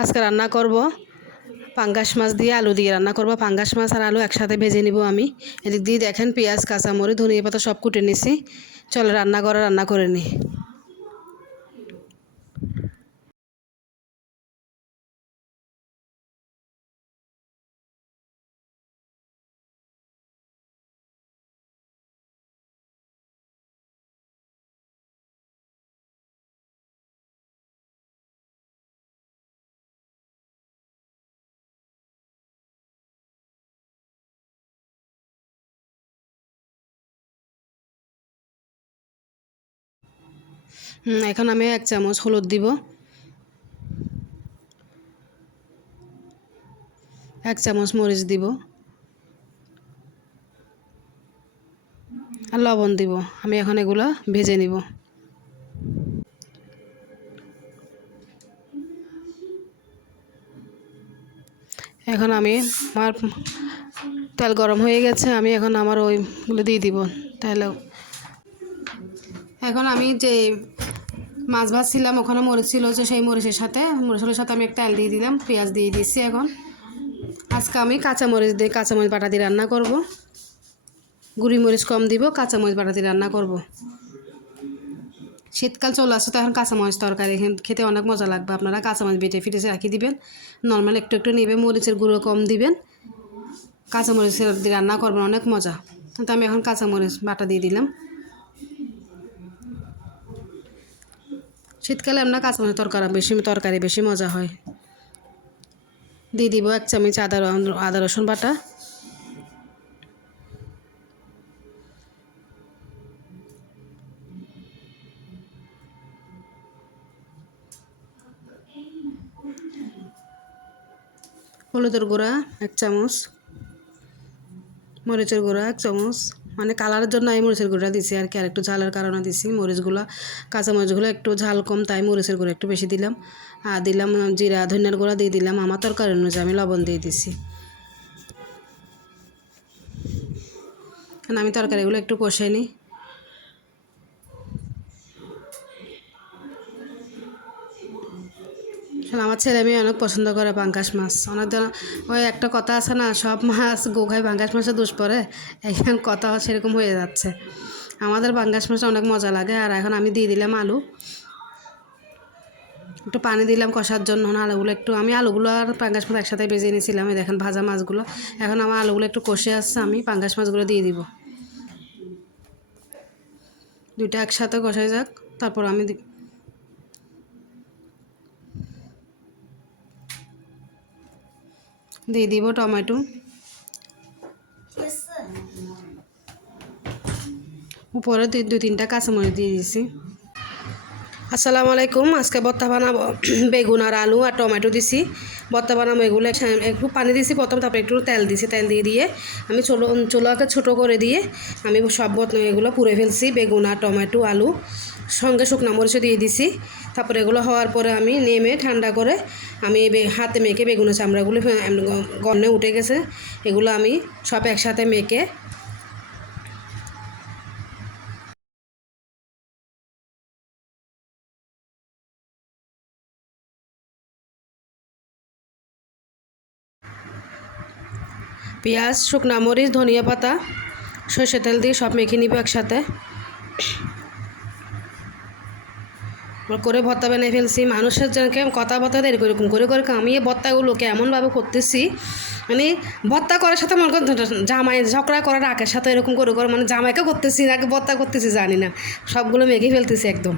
আজকে রান্না করব পাঙ্গাস মাছ দিয়ে আলু দিয়ে। রান্না করব পাঙ্গাস মাছ আর আলু একসাথে ভেজে নিব আমি। এদিক দিয়ে দেখেন পেঁয়াজ কাঁচামরি ধনিয়া পাতা সব কুটে নিছি। চলো রান্না করে রান্না করে নিই এখন আমি এক চামচ হলুদ দিব। এক চামচ মরিচ দিব। আর লবণ দিব। আমি এখন এগুলো ভেজে নিব। এখন আমি আমার তেল গরম হয়ে গেছে, আমি এখন আমার ওইগুলো দিয়ে দিব। তাহলে এখন আমি যে মাছ ভাজছিলাম, ওখানে মরিচ ছিল যে সেই মরিচের সাথে। মরিচের সাথে আমি একটা তেল দিয়ে দিলাম, পেঁয়াজ দিয়ে দিচ্ছি এখন। আজকে আমি কাঁচামরিচ দিয়ে কাঁচামরিচ বাটা দিয়ে রান্না করব। গুঁড়ি মরিচ কম দিব, কাঁচামরিচ বাটা দিয়ে রান্না করব। শীতকাল চলে আসছে, তো এখন কাঁচামরিচ তরকারি খেতে অনেক মজা লাগবে। আপনারা কাঁচামরিচ বেটে ফিটেছে রাখি দিবেন। নর্মাল একটু একটু নেবে, মরিচের গুঁড়ো কম দিবেন। কাঁচামরিচ দিয়ে রান্না করবেন, অনেক মজা। তো আমি এখন কাঁচামরিচ বাটা দিয়ে দিলাম। শীতকালে আমরা কাঁচামরিচ তরকারি বেশি তরকারি, বেশি মজা হয়। দিয়ে দিব এক চামচ আদা আদা রসুন বাটা। হলুদের গুঁড়া এক চামচ, মরিচের গুঁড়া এক চামচ। মানে কালারের জন্য আমি মরিচের গুঁড়া দিছি আর কি, আর একটু ঝালের কারণে দিছি। মরিচগুলো কাঁচা মরিচগুলো একটু ঝাল কম, তাই মরিচের গুঁড়া একটু বেশি দিলাম। আর দিলাম জিরা, ধনিয়ার গুঁড়া দিয়ে দিলাম। আমার তরকারি অনুযায়ী আমি লবণ দিয়ে দিছি। কারণ আমি তরকারিগুলো একটু কষে নিই আসলে আমার ছেলে মেয়ে অনেক পছন্দ করে পাঙ্কাশ মাছ। অনেক ওই একটা কথা আছে না, সব মাছ গোখায় পাঙ্কাশ মাছে দুষ পড়ে। এখন কথা সেরকম হয়ে যাচ্ছে। আমাদের পাঙ্কাশ মাছটা অনেক মজা লাগে, আর এখন আমি দিয়ে দিলাম আলু। একটু পানি দিলাম কষার জন্য আলুগুলো একটু আমি আলুগুলো আর পাঙ্গাস মাছ একসাথে বেজে নিয়েছিলাম দেখেন ভাজা মাছগুলো। এখন আমার আলুগুলো একটু কষে আসছে, আমি পাঙ্গাস মাছগুলো দিয়ে দিব। দুইটা একসাথে কষাই যাক, তারপর আমি দিয়ে দিব টমেটো। উপরে দুই তিনটা কাঁচামরিচ দিয়ে দিয়েছি আসসালামু আলাইকুম। আজকে ভর্তা বানাবো বেগুন আর আলু আর টমেটো দিছি। ভর্তা বানাবো এগুলো এক- একটু পানি দিছি, প্রথম তারপরে একটু তেল দিছি, তেল দিয়ে দিয়ে আমি চলো, চুলাকে ছোটো করে দিয়ে আমি সব ভর্তা এগুলো পুড়ে ফেলছি, বেগুন আর টমেটো, আলু, সঙ্গে শুকনো মরিচও দিয়ে দিছি। তারপরে এগুলো হওয়ার পরে আমি নেমে ঠান্ডা করে আমি হাতে মেখে বেগুনের চামড়াগুলো ফে- এমনি গ- গন্নে উঠে গেছে। এগুলো আমি সব একসাথে মেখে পেঁয়াজ, শুকনা মরিচ, ধনিয়া পাতা সর্ষে তেল দিয়ে সব মেখে নিব একসাথে। করে ভর্তা বানিয়ে ফেলছি। মানুষের জনকে কথা বর্তা দেরি এরকম করে করে আমি এই ভর্তাগুলোকে এমনভাবে করতেছি মানে ভর্তা করার সাথে মনে করেন জামাই ঝগড়া করার আগের সাথে এরকম করে করে মানে জামাইকে করতেছি নাকি ভর্তা করতেছি জানি না। সবগুলো মেখে ফেলতেছি একদম।